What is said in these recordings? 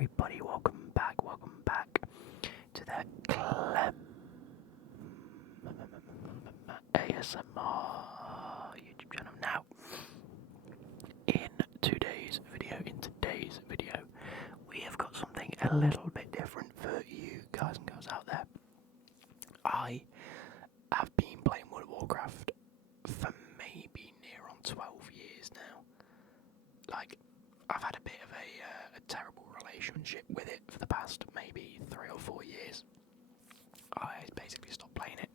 everybody, welcome back to the Clem ASMR YouTube channel. Now, in today's video, we have got something a little bit different for you guys and girls out there. I have been playing World of Warcraft for maybe near on 12 years now. Like, I've had a bit of a terrible relationship with it for the past maybe 3 or 4 years. I basically stopped playing it,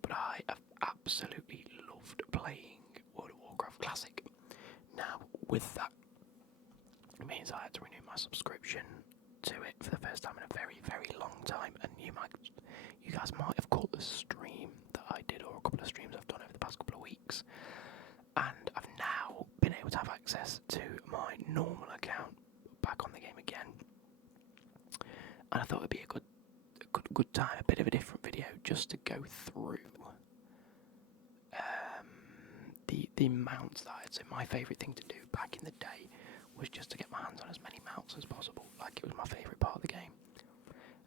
but I have absolutely loved playing World of Warcraft Classic. Now, with that, it means I had to renew my subscription to it for the first time in a very, very long time, and you guys might have caught the stream that I did, or a couple of streams I've done over the past couple of weeks, and I've now been able to have access to my normal account back on the game again, and I thought it'd be a good time, a bit of a different video, just to go through the mounts that I had. So my favourite thing to do back in the day was just to get my hands on as many mounts as possible. Like, it was my favourite part of the game.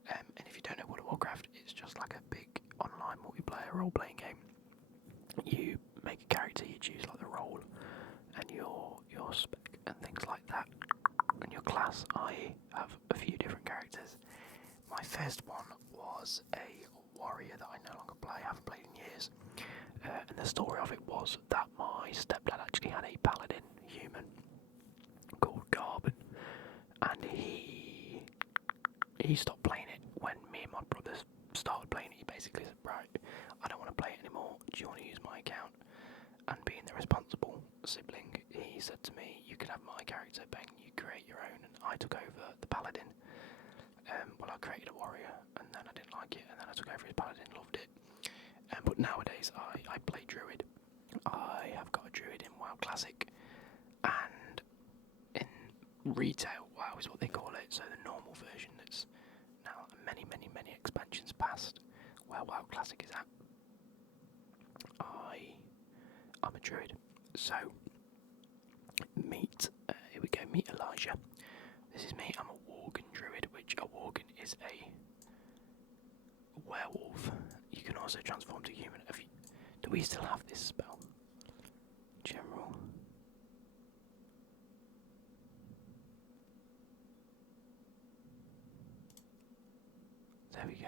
And if you don't know World of Warcraft, it's just like a big online multiplayer role-playing game. You make a character, you choose like the role and your spec and things like that, and your class. I have a few different characters. My first one was a warrior that I no longer play, I haven't played in years. And the story of it was that my stepdad actually had a paladin human called Garben, and he stopped playing it when me and my brothers started playing it. He basically said, right, I don't want to play it anymore, do you want to use my account? And being the responsible sibling, he said to me, you can have my character, Ben, you create your own, and I took over the paladin. Well, I created a warrior, and then I didn't like it, and then I took over his paladin, loved it. But nowadays, I play druid. I have got a druid in WoW Classic, and in retail, WoW is what they call it, so the normal version that's now many expansions past where WoW Classic is at. I'm a druid, so meet, here we go, meet Elijah. This is me, I'm a Worgen druid, which a Worgen is a werewolf. You can also transform to human. Do we still have this spell? General. There we go.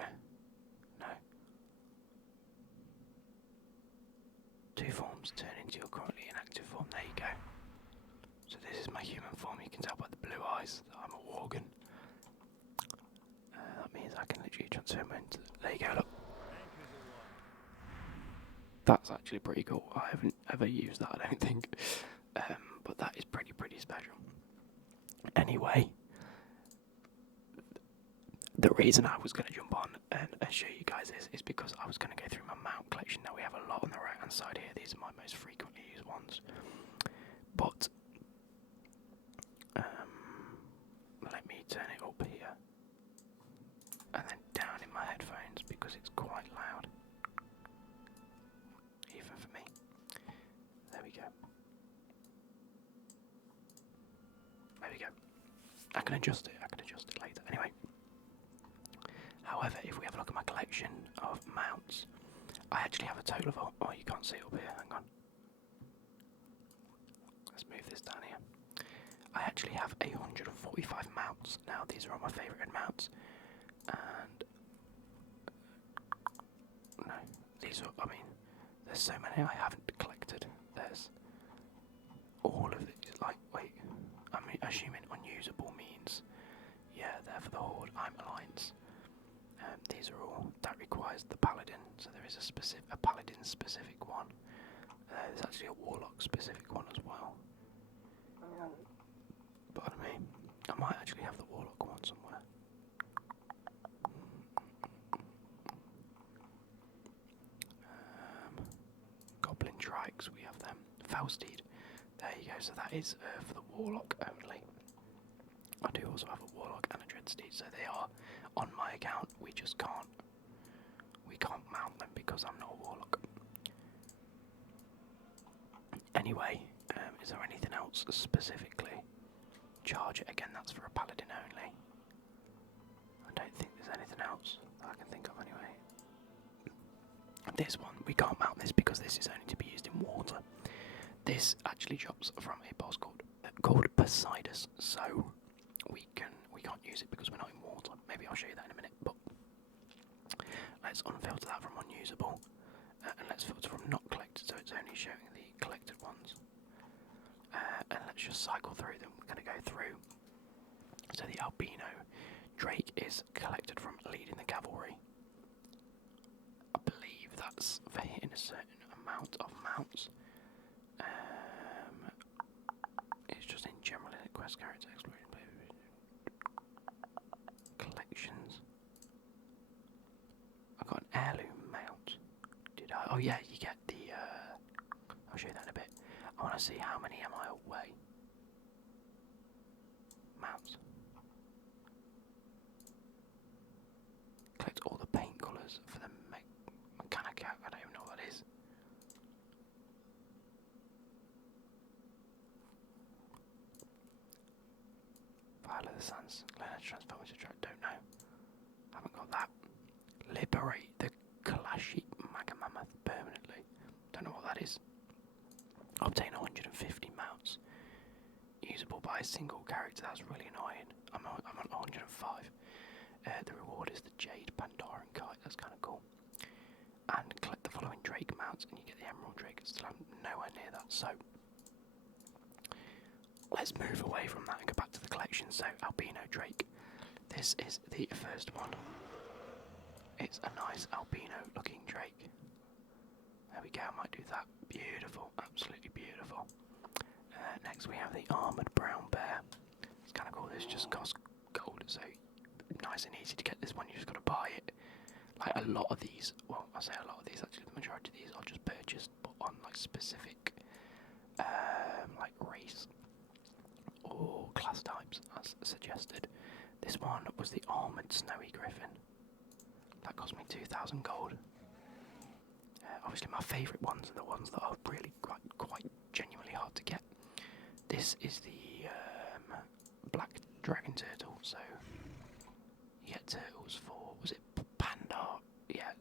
No. 2 forms turn into your currently inactive form. There you go. So this is my human form. You can tell by the blue eyes that I'm a Worgen. That means I can literally transform into... There you go, look. That's actually pretty cool. I haven't ever used that, I don't think. But that is pretty special. Anyway, the reason I was going to jump on and show you guys this is because I was going to go through my mount collection. Now, we have a lot on the right hand side here. These are my most frequently used ones. But let me turn it up here and then down in my headphones because it's quite loud, even for me. There we go. There we go. I can adjust it later. Anyway, however, if we have a look at my collection of mounts, I actually have a total of, oh, you can't see it up here, hang on. Let's move this down here. I actually have 145 mounts. Now, these are all my favourite mounts, and no, these are, I mean, there's so many I haven't collected. There's all of these, like, wait, I'm assuming unusable means, yeah, they're for the Horde, I'm Alliance. These are all, that requires the Paladin, so there is a Paladin specific one. There's actually a Warlock specific one as well. Pardon me, I might actually have the Warlock one somewhere. Goblin Trikes, we have them. Faustid, there you go, so that is for the Warlock only. I do also have a Warlock and a Dreadsteed, so they are on my account. We can't mount them because I'm not a Warlock. Anyway, is there anything else specifically? Charger, again, that's for a Paladin only. this one, we can't mount this because this is only to be used in water. This actually drops from a boss called Poseidus, so we can't use it because we're not in water. Maybe I'll show you that in a minute, but let's unfilter that from unusable, and let's filter from not collected, so it's only showing the collected ones. And let's just cycle through them. We're going to go through. So the albino drake is collected from leading the cavalry. I believe that's for hitting a certain amount of mounts. It's just in general in a quest character exploration collections. I got an heirloom mount. Did I? Oh yeah, you get the. I'll show you that in a bit. I want to see how many am I away. Mounts. Collect all the paint colours for the Mechanica. I don't even know what that is. File of the Sands. Learn to transform into track. Don't know. Haven't got that. Liberate the Kalashi Magamamath permanently. Don't know what that is. Obtain 150 mounts. Usable by a single character. That's really annoying. I'm on 105. The reward is the Jade Pandoran Kite. That's kind of cool. And collect the following Drake mounts, and you get the Emerald Drake. Still, I'm nowhere near that. So let's move away from that and go back to the collection. So albino Drake. This is the first one. It's a nice albino-looking Drake. There we go. I might do that. Beautiful. Absolutely beautiful. Next we have the armoured brown bear. It's kind of cool. This just costs gold, so nice and easy to get this one. You just got to buy it. Like a lot of these, well, I say a lot of these. Actually, the majority of these are just purchased, but on like specific, like race or class types, as suggested. This one was the armoured snowy griffin. That cost me 2,000 gold. Obviously, my favourite ones are the ones that are really quite genuinely hard to get. This is the black dragon turtle. So you get turtles for, was it Pandar? Yeah,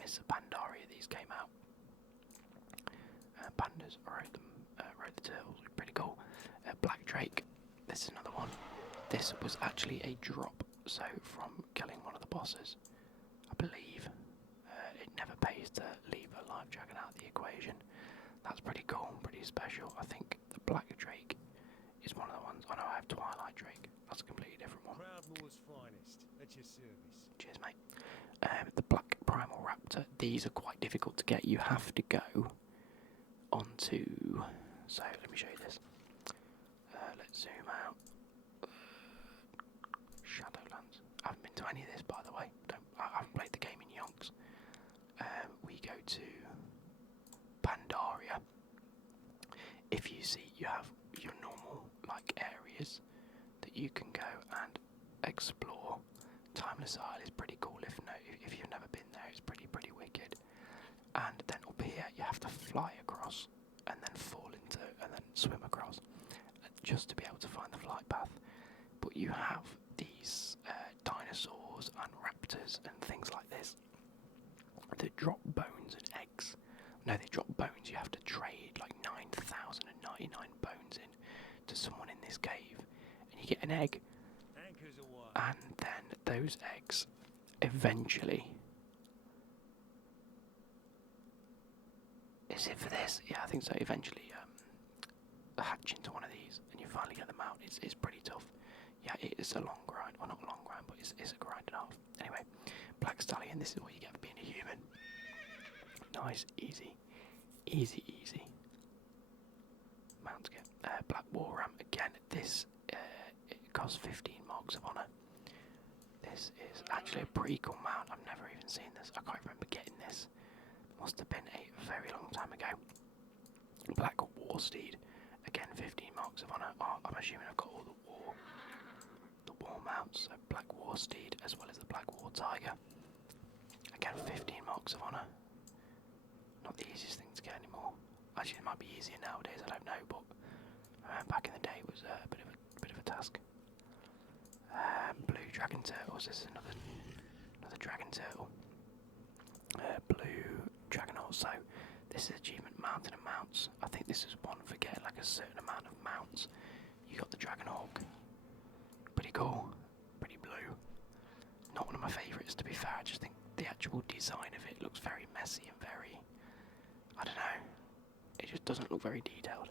Miss Pandaria. These came out. Pandas rode the turtles. Pretty cool. Black drake. This is another one. This was actually a drop. So from killing one of the bosses, I believe. It never pays to leave a live dragon out of the equation. That's pretty cool, pretty special. I think the black drake is one of the ones. I know I have twilight drake. That's a completely different one. Proudmore's finest, at your service. Cheers, mate. The black primal raptor. These are quite difficult to get. You have to go onto. So let me show you this. Let's zoom out. Shadowlands. I haven't been to any of this, by the way. I haven't played the game in yonks. We go to Pandaria. If you see, you have your normal like areas that you can go and explore. Timeless Isle is pretty cool. If you've never been there, it's pretty wicked. And then up here, you have to fly across and then fall into and then swim across, just to be able to find the flight path. But you have these dinosaurs and raptors and things like this that drop bones and eggs. No, they drop bones. You have to trade like 9,099 bones in to someone in this cave, and you get an egg. And then those eggs eventually. Is it for this? Yeah, I think so. Eventually, hatch into one of these, and you finally get them out. It's pretty tough. Yeah, it is a long grind. Well, not a long grind, but it's a grind and a half. Anyway, Black Stallion. This is what you get for being a human. Nice, easy. Mount to get. Black War Ram again. This it costs 15 marks of honour. This is actually a pretty cool mount. I've never even seen this. I can't remember getting this. Must have been a very long time ago. Black War Steed. Again, 15 marks of honour. Oh, I'm assuming I've got all the war mounts. So Black War Steed as well as the Black War Tiger. Again, 15 marks of honour. Not the easiest thing to get anymore. Actually, it might be easier nowadays. I don't know, but back in the day it was a bit of a task. Blue Dragon Turtles. This is another Dragon Turtle. Blue So this is achievement mountain and mounts. I think this is one for getting like a certain amount of mounts. You got the Dragon Hawk. Pretty cool. Pretty blue. Not one of my favourites to be fair. I just think the actual design of it looks very messy and very, I don't know. It just doesn't look very detailed.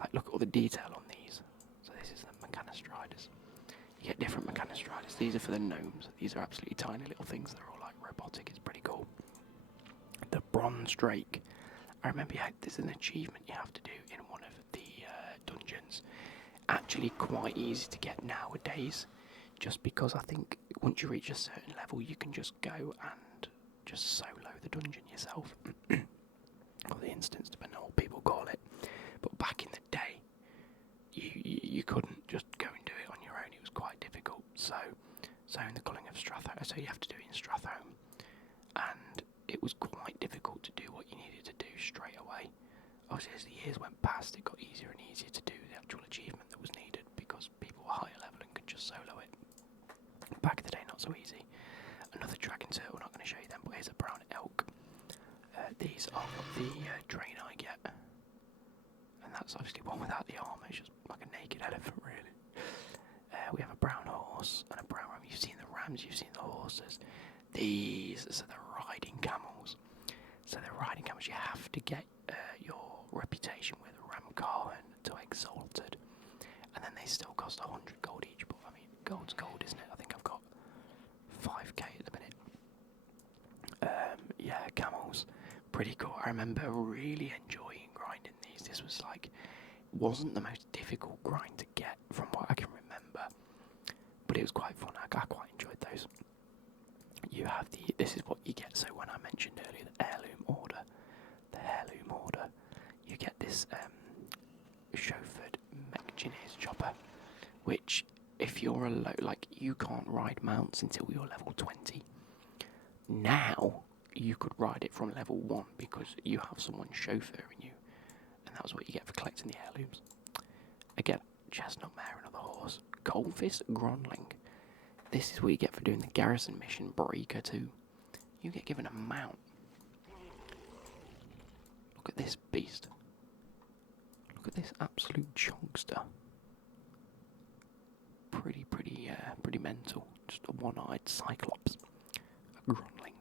Like look at all the detail on these. So this is the Mechanostriders. You get different Mechanostriders. These are for the gnomes. These are absolutely tiny little things that are all like robotic. It's pretty cool. The Bronze Drake. I remember there's an achievement you have to do in one of the dungeons. Actually quite easy to get nowadays. Just because I think once you reach a certain level you can just go and just solo the dungeon yourself. Or the instance, depending on what people call it. But back in the day, you couldn't just go and do it on your own. It was quite difficult. So in the Culling of Stratholme, so you have to do it in Stratholme, and it was quite difficult to do what you needed to do straight away. Obviously, as the years went past, it got easier and easier to do the actual achievement that was needed because people were higher level and could just solo it. Back in the day, not so easy. Another dragon turtle. We're not going to show you them, but here's a brown elk. These are the drain I get. And that's obviously one without the armour, it's just like a naked elephant really. We have a brown horse and a brown ram. You've seen the rams, you've seen the horses. These are the riding camels. So the riding camels, you have to get your reputation with Ramcarn to Exalted. And then they still cost 100 gold each, but I mean, gold's gold, isn't it? I think I've got 5k at the minute. Yeah, camels. Pretty cool. I remember really enjoying grinding these. This was like, wasn't the most difficult grind to get from what I can remember, but it was quite fun. I quite enjoyed those. You have this is what you get. So when I mentioned earlier the heirloom order, you get this chauffeured mechanized chopper, which if you're you can't ride mounts until you're level 20. Now you could ride it from level 1 because you have someone chauffeuring you, and that's what you get for collecting the heirlooms. Again, chestnut mare, another horse. Goldfish Gronling. This is what you get for doing the garrison mission Breaker 2. You get given a mount. Look at this beast. Look at this absolute chunkster. Pretty mental. Just a one-eyed cyclops. A Gronling.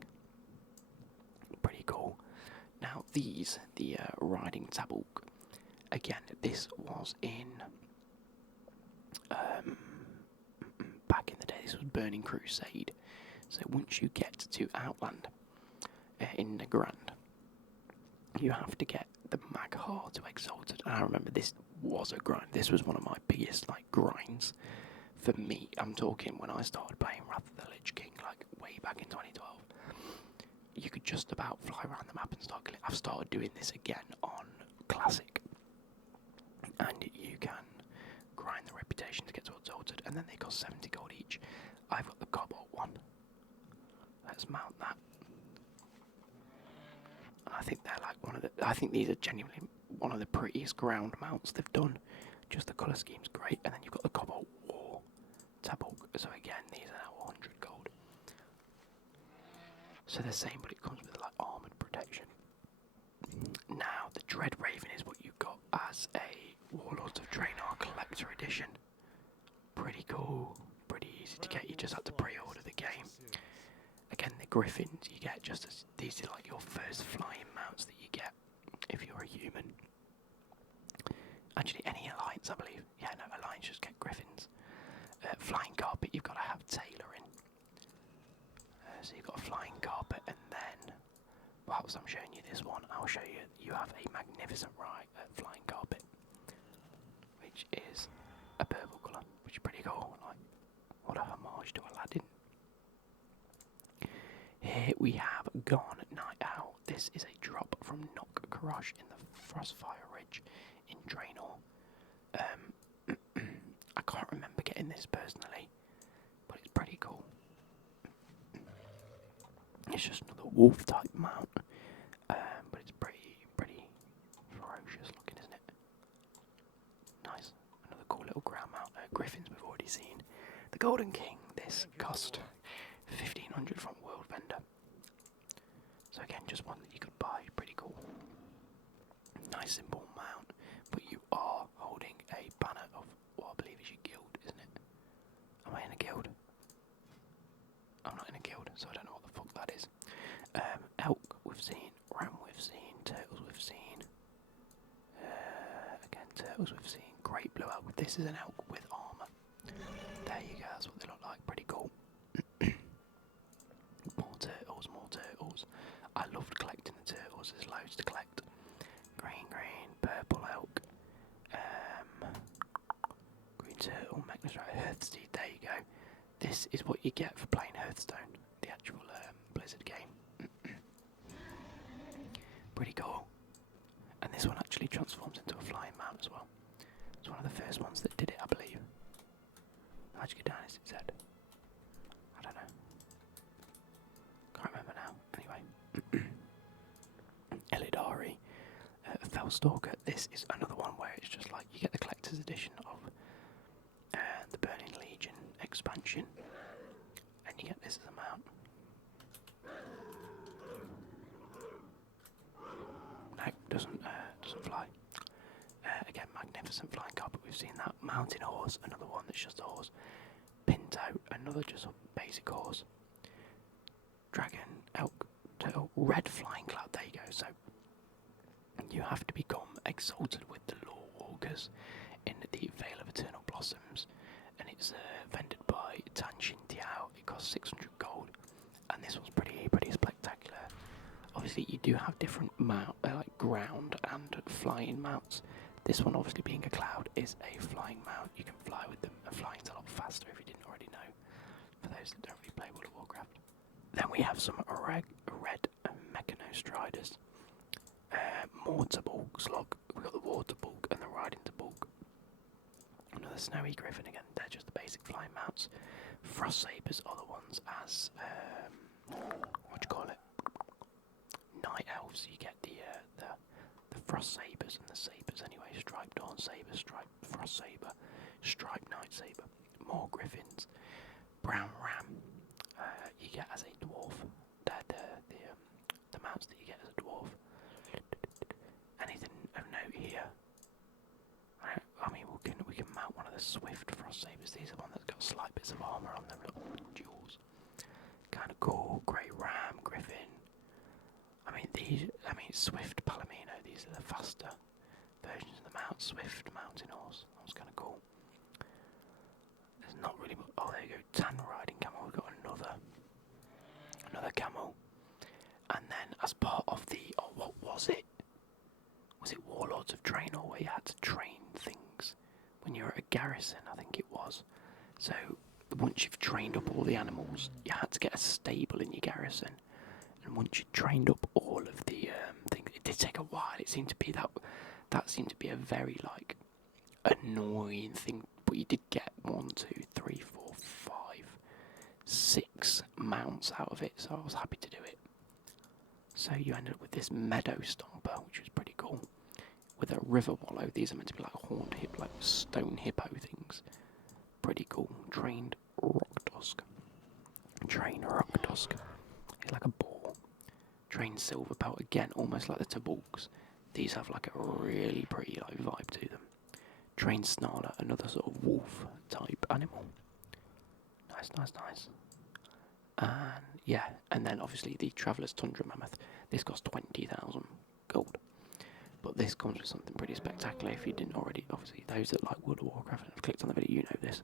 Pretty cool. Now these, the riding tabuk. Again, this was in back in the day. This was Burning Crusade. So once you get to Outland in the Grand, you have to get the Maghar to Exalted. And I remember this was a grind. This was one of my biggest grinds for me. I'm talking when I started playing Wrath of the Lich King, like way back in 2012. You could just about fly around the map and start killing. I've started doing this again on Classic, and you can grind the reputation to get to Exalted, and then they cost 70 gold each. I've got the Cobalt one. Let's mount that. And I think they're like I think these are genuinely one of the prettiest ground mounts they've done. Just the colour scheme's great, and then you've got the Cobalt War Tabuk. So again, these are now 100 gold. So they're the same, but it comes with armoured protection. Now, the Dread Raven is what you got as a Warlords of Draenor Collector Edition. Pretty cool, pretty easy to get. You just have to pre-order the game. Again, the Griffins you get just as these are like your first flying mounts that you get if you're a human. Actually, any Alliance, I believe. Yeah, no, Alliance just get Griffins. Flying Carpet, you've got to have Taylor in. So you've got a Flying Carpet, and then, whilst I'm showing you this one, I'll show you, you have a magnificent Flying Carpet, which is a purple colour, which is pretty cool. Like, what a homage to Aladdin. Here we have Gone Night Owl. This is a drop from Nock Karash in the Frostfire Ridge in Draenor. I can't remember getting this personally, but it's pretty cool. It's just another wolf type mount, but it's pretty ferocious looking, isn't it? Nice. Another cool little ground mount. Griffins we've already seen. The Golden King. This cost 1500 from World Vendor. So again, just one that you could buy. Pretty cool. Nice simple mount, but you are holding a banner of what I believe is your guild, isn't it? Am I in a guild? I'm not in a guild, so I don't know what the fuck that is. Elk we've seen, ram we've seen, turtles we've seen. Again, turtles we've seen. Great blue elk. This is an elk with armour. There you go, that's what they look like. Pretty cool. More turtles, more turtles. I loved collecting the turtles. There's loads to collect. Green, purple elk. Green turtle, Magnus right, Hearthstone. There you go. This is what you get for playing Hearthstone, the actual Blizzard game. Pretty cool. And this one actually transforms into a flying mount as well. It's one of the first ones that did it, I believe. How'd you get down? Is it Z? I don't know. Can't remember now. Anyway. Elidari. Fellstalker. This is another one where it's just like you get the collector's edition of the Burning Legion expansion. And you get this as a mount. No, doesn't fly. Again, magnificent flying car, but we've seen that. Mountain horse, another one that's just a horse. Pinto, another just a basic horse. Dragon, elk, turtle, red flying cloud. There you go. So you have to become exalted with the Law Walkers in the Vale of Eternal Blossoms, and it's vended by Tanshin Tiao. It costs 600 gold, and this one's pretty spectacular. Obviously, you do have different like ground and flying mounts. This one, obviously being a cloud, is a flying mount. You can fly with them, and flying's a lot faster if you didn't already know. For those that don't really play World of Warcraft. Then we have some red Mechanostriders. Mortar-bulk slug. We've got the water-bulk and the riding-to-bulk. Another snowy griffin again. They're just the basic flying mounts. Frost sabers are the ones as what do you call it? Night elves. You get the frost sabers and the sabers anyway. Striped dawn saber, striped frost saber, striped night saber. More griffins. Brown ram. You get as a dwarf. They're the mounts that you get as a dwarf. Anything of note here? I mean, we can mount one of the swift frost sabers. These are one that's got slight bits of armour on them, little jewels. Kind of cool. Grey ram, griffin. I mean, swift palomino. These are the faster versions of the mount. Swift mountain horse. That was kind of cool. There's not really much. Oh, there you go. Tan riding camel. We've got another camel. And then as part of the, what was it? Was it Warlords of Draenor where you had to train things when you were at a garrison? I think it was. So once you've trained up all the animals, you had to get a stable in your garrison. And once you trained up all of the things, it did take a while. It seemed to be that seemed to be a very like annoying thing. But you did get 1, 2, 3, 4, 5, 6 mounts out of it. So I was happy to do it. So you ended up with this meadow stomper, which was pretty cool, with a river wallow. These are meant to be like horned like stone hippo things. Pretty cool. Trained rock tusk. It's like a boar. Trained silver pelt, again, almost like the Tabulks. These have like a really pretty like vibe to them. Trained snarler, another sort of wolf type animal. Nice. And yeah, and then obviously the Traveller's Tundra Mammoth. This costs 20,000 gold. But this comes with something pretty spectacular if you didn't already. Obviously, those that like World of Warcraft and have clicked on the video, you know this.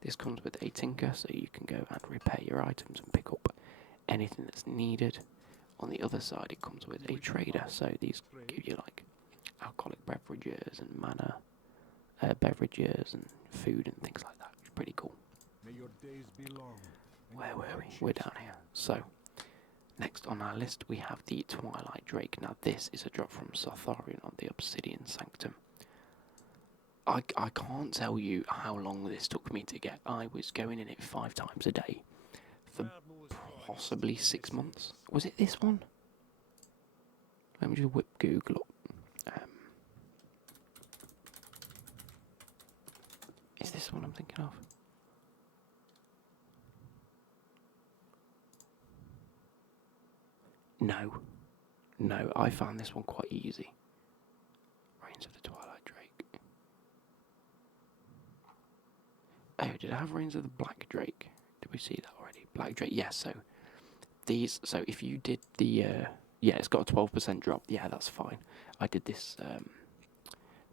This comes with a tinker, so you can go and repair your items and pick up anything that's needed. On the other side, it comes with a trader, so these give you like alcoholic beverages and mana beverages and food and things like that. It's pretty cool. May your days be long. Where were we? We're down here. So, next on our list we have the Twilight Drake. Now this is a drop from Sartharion on the Obsidian Sanctum. I can't tell you how long this took me to get. I was going in it 5 times a day for possibly 6 months. Was it this one? Let me just whip Google up. Is this one I'm thinking of? No. No, I found this one quite easy. Reigns of the Twilight Drake. Oh, did I have Reigns of the Black Drake? Did we see that already? Black Drake, yes, so these, so if you did the, yeah, it's got a 12% drop, yeah, that's fine. I did this,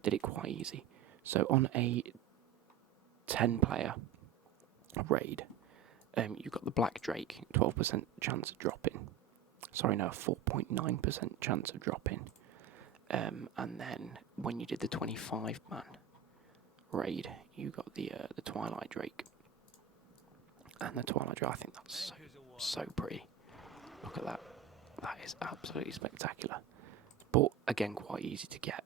did it quite easy. So on a 10 player raid, you've got the Black Drake, 12% chance of dropping. Sorry, no, 4.9% chance of dropping. And then when you did the 25-man raid, you got the Twilight Drake. And the Twilight Drake, I think that's so pretty. Look at that. That is absolutely spectacular. But again, quite easy to get.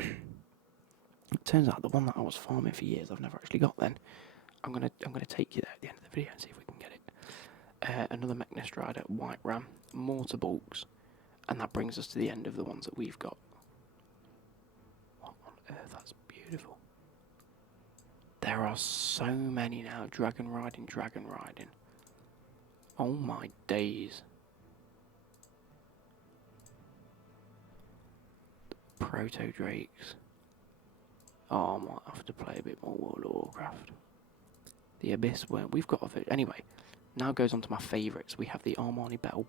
It turns out the one that I was farming for years, I've never actually got. Then I'm gonna take you there at the end of the video and see if we can get it. Another Mechna Strider, White Ram, Mortar Bulks, and that brings us to the end of the ones that we've got. What on earth? That's beautiful. There are so many now. Dragon riding. Oh my days. Proto Drakes. Oh, I might have to play a bit more World of Warcraft. The Abyss, where we've got a anyway. Now goes on to my favourites. We have the Armani Battle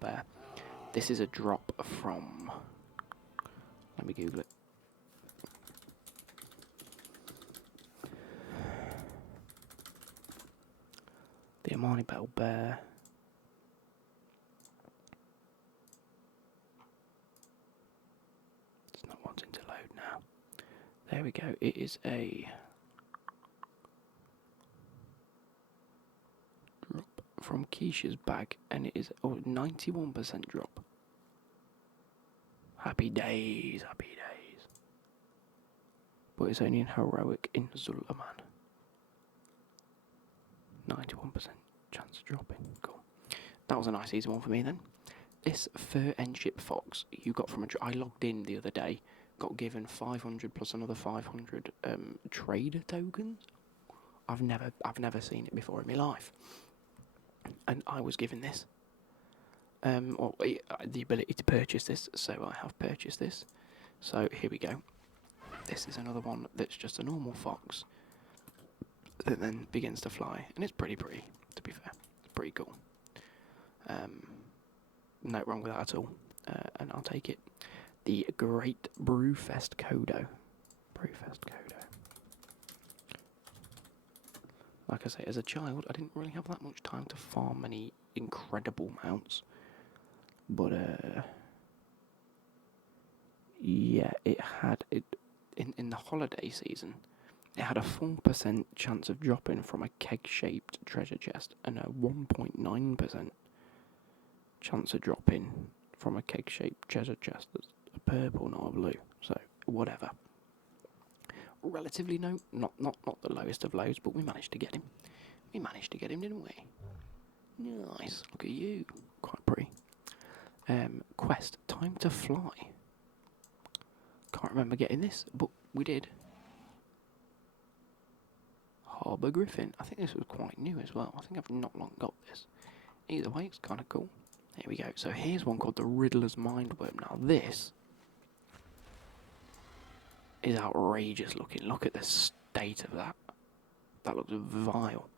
Bear. This is a drop from. Let me Google it. The Armani Battle Bear. It's not wanting to load now. There we go. It is a drop from Keisha's bag, and it is 91% drop. Happy days. But it's only in heroic in Zul'Aman. 91% chance of dropping. Cool. That was a nice easy one for me then. This Fur Endship Fox you got from I logged in the other day, got given 500 plus another 500 trader tokens. I've never seen it before in my life, and I was given this. Or the ability to purchase this, so I have purchased this. So here we go. This is another one that's just a normal fox that then begins to fly, and it's pretty, to be fair. It's pretty cool. No wrong with that at all, and I'll take it. The Great Brewfest Kodo. Like I say, as a child, I didn't really have that much time to farm many incredible mounts, but yeah, it had it in the holiday season. It had a 4% chance of dropping from a keg-shaped treasure chest and a 1.9% chance of dropping from a keg-shaped treasure chest that's a purple, not a blue. So, whatever. Relatively not the lowest of lows, but we managed to get him. We managed to get him, didn't we? Nice. Look at you. Quite pretty. Quest. Time to fly. Can't remember getting this, but we did. Harbour Griffin. I think this was quite new as well. I think I've not long got this. Either way, it's kind of cool. Here we go. So here's one called the Riddler's Mindworm. Now this is outrageous looking. Look at the state of that. That looks vile.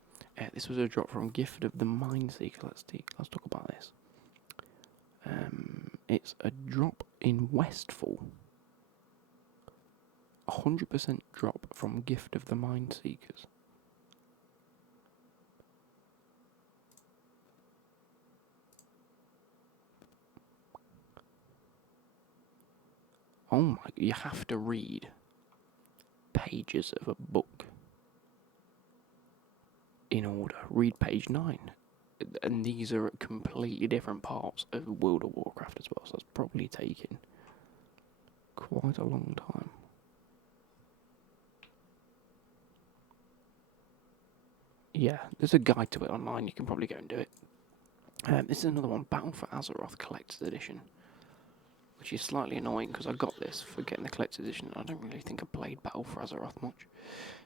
This was a drop from Gift of the Mindseeker. Let's talk about this. It's a drop in Westfall. 100% drop from Gift of the Mindseekers. Oh my, you have to read pages of a book in order. Read page 9. And these are at completely different parts of World of Warcraft as well, so that's probably taken quite a long time. Yeah, there's a guide to it online, you can probably go and do it. This is another one, Battle for Azeroth Collector's Edition, which is slightly annoying because I got this for getting the Collector's Edition. I don't really think I played Battle for Azeroth much,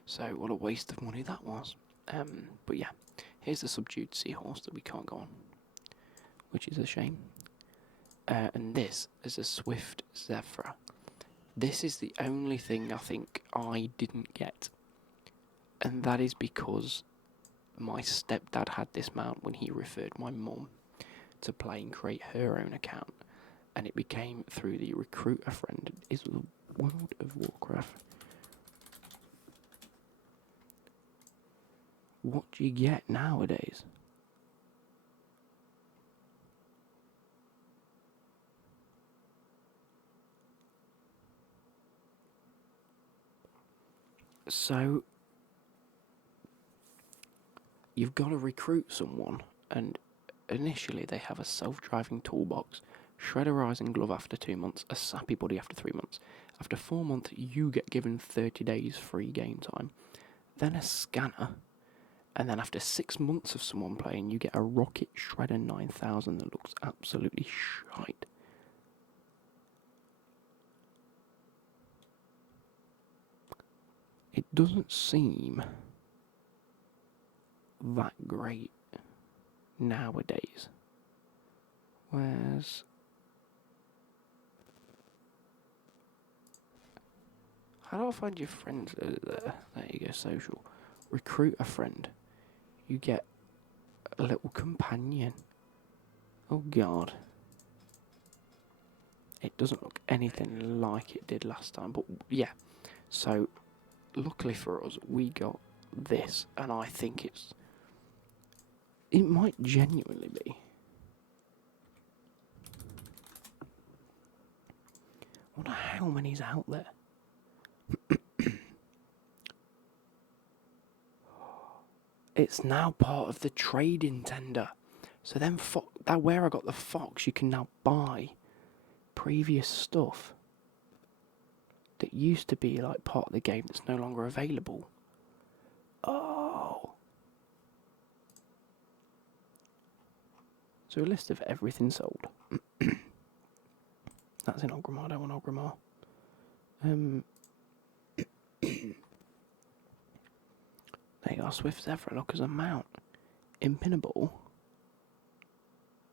so what a waste of money that was. But yeah, here's the Subdued Seahorse that we can't go on. which is a shame. And this is a Swift Zephyr. This is the only thing I think I didn't get. And that is because my stepdad had this mount when he referred my mum to play and create her own account. And it became through the Recruit a Friend. Is the World of Warcraft. What do you get nowadays? So, you've got to recruit someone, and initially they have a self-driving toolbox, Shredder Rising Glove after 2 months, a Sappy Buddy after 3 months. After 4 months, you get given 30 days free game time, then a scanner, and then after 6 months of someone playing, you get a Rocket Shredder 9000 that looks absolutely shite. It doesn't seem that great nowadays. Whereas how do I find your friends there? There you go, social. Recruit a friend. You get a little companion. Oh god. It doesn't look anything like it did last time, but yeah. So, luckily for us, we got this, and I think it might genuinely be. I wonder how many's out there. It's now part of the trading tender. So then, that where I got the fox, you can now buy previous stuff that used to be like part of the game that's no longer available. Oh. So a list of everything sold. That's in Ogrimmar, I don't want Ogrimmar. There you are, Swift Zephyr, look as a mount. Impinable.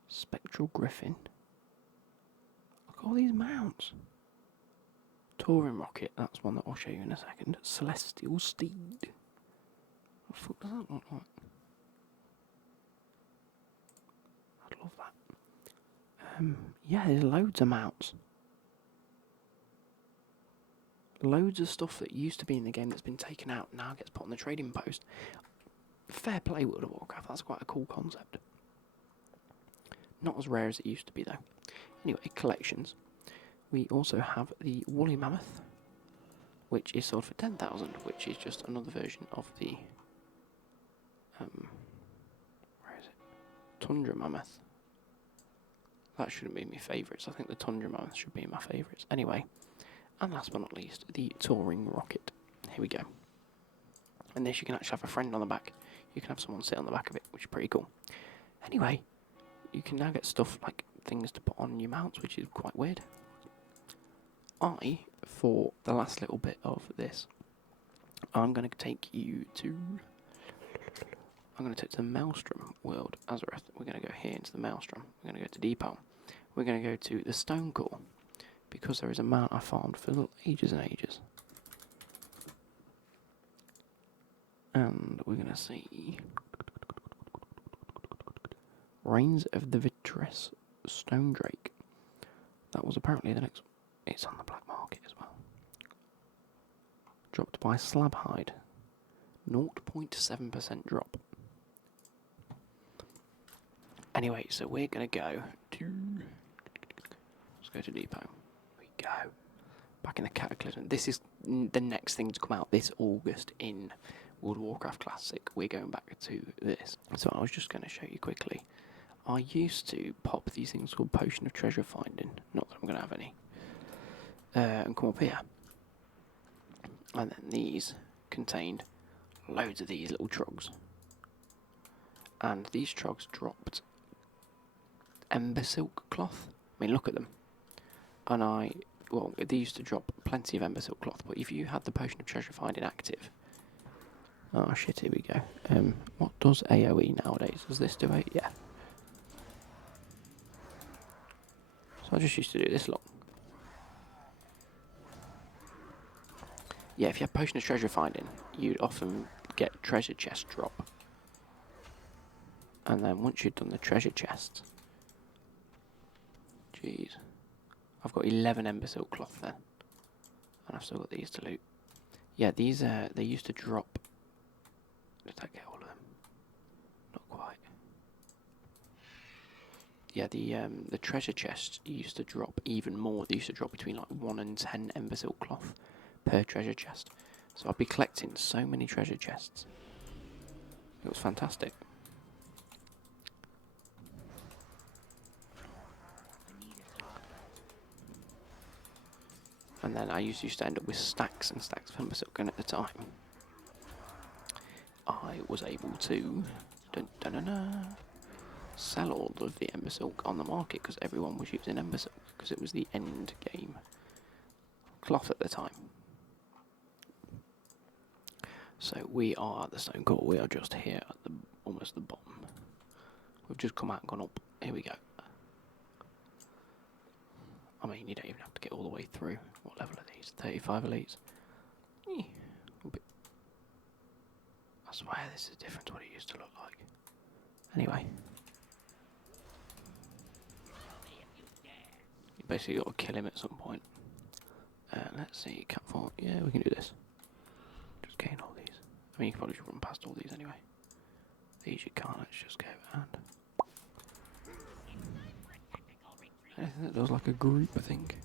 Spectral Griffin. Look at all these mounts. Touring Rocket, that's one that I'll show you in a second. Celestial Steed. What the fuck does that look like? I'd love that. Yeah, there's loads of mounts. Loads of stuff that used to be in the game that's been taken out now gets put on the trading post. Fair play, World of Warcraft, that's quite a cool concept. Not as rare as it used to be though. Anyway, collections. We also have the Woolly Mammoth, which is sold for 10,000, which is just another version of the where is it? Tundra Mammoth. That shouldn't be my favourites. I think the Tundra Mammoth should be my favourites. Anyway, and last but not least, the Touring Rocket. Here we go. And this you can actually have a friend on the back. You can have someone sit on the back of it, which is pretty cool. Anyway, you can now get stuff like things to put on your mounts, which is quite weird. For the last little bit of this, I'm going to take you to... I'm going to take to the Maelstrom world, Azareth. We're going to go here into the Maelstrom. We're going to go to Depot. We're going to go to the Stone Core, because there is a mount I farmed for ages and ages. And we're going to see... Reigns of the Vitress Stone Drake. That was apparently the next... It's on the black market as well. Dropped by Slabhide. 0.7% drop. Anyway, so we're going to go to... Let's go to Depot. Here we go. Back in the Cataclysm. This is the next thing to come out this August in World of Warcraft Classic. We're going back to this. So I was just going to show you quickly. I used to pop these things called Potion of Treasure Finding. Not that I'm going to have any. And come up here. And then these contained loads of these little trogs. And these trogs dropped ember silk cloth. I mean, look at them. And well, they used to drop plenty of ember silk cloth, but if you had the Potion of Treasure Finding active... Oh shit, here we go. What does AoE nowadays? Does this do it? Yeah. So I just used to do this lot. Yeah, if you have Potion of Treasure Finding, you'd often get treasure chest drop. And then once you've done the treasure chest... Jeez. I've got 11 Ember Silk Cloth then. And I've still got these to loot. Yeah, these, they used to drop... Did I get all of them? Not quite. Yeah, the treasure chests used to drop even more. They used to drop between like 1 and 10 Ember Silk Cloth per treasure chest. So I'd be collecting so many treasure chests. It was fantastic. And then I used to end up with stacks and stacks of Ember Silk, and at the time I was able to sell all of the Ember Silk on the market because everyone was using Ember Silk because it was the end game cloth at the time. So we are at the Stone Core. We are just here at the almost the bottom. We've just come out and gone up. Here we go. I mean, you don't even have to get all the way through. What level are these? 35 elites. I swear this is different to what it used to look like. Anyway. You basically got to kill him at some point. Let's see, cat fort. Yeah, we can do this. Just gain all these. I mean, you can probably just run past all these anyway. These you can't. Let's just go and... Anything that does like a group, I think.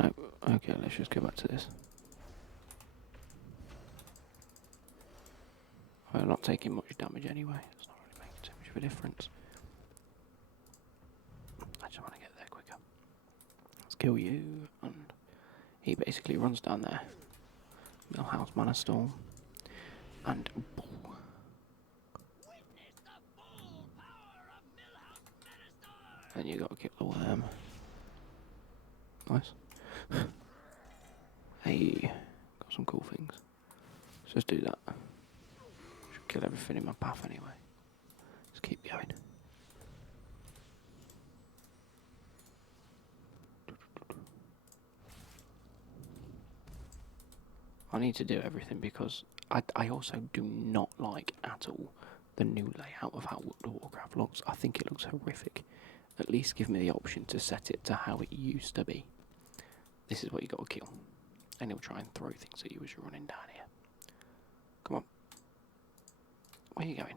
No. Okay, let's just go back to this. I'm not taking much damage anyway. It's not really making too much of a difference. I just want to get there quicker. Let's kill you. And he basically runs down there. Millhouse Manor Storm. And boom. Then you got to kill the worm. Nice. Hey, got some cool things. Let's just do that. Should kill everything in my path anyway. Let's keep going. I need to do everything because I also do not like at all the new layout of how World of Warcraft looks. I think it looks horrific. At least give me the option to set it to how it used to be. This is what you got to kill. And he'll try and throw things at you as you're running down here. Come on. Where are you going?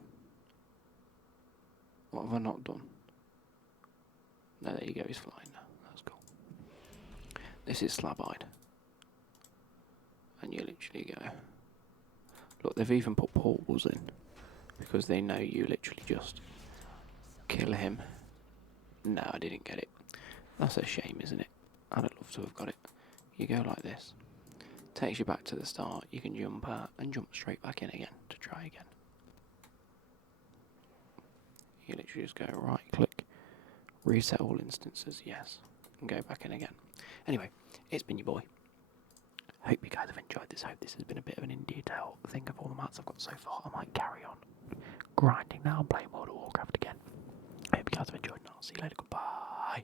What have I not done? No, there you go, he's flying now. That's cool. This is Slab-eyed. And you literally go... Look, they've even put portals in. Because they know you literally just kill him. No, I didn't get it. That's a shame, isn't it? I'd love to have got it. You go like this. Takes you back to the start. You can jump out and jump straight back in again to try again. You literally just go right click. Reset all instances, yes. And go back in again. Anyway, it's been your boy. Hope you guys have enjoyed this. Hope this has been a bit of an in detail thing of all the mats I've got so far. I might carry on grinding now and playing World of Warcraft again. Hope you guys have enjoyed and I'll see you later. Goodbye.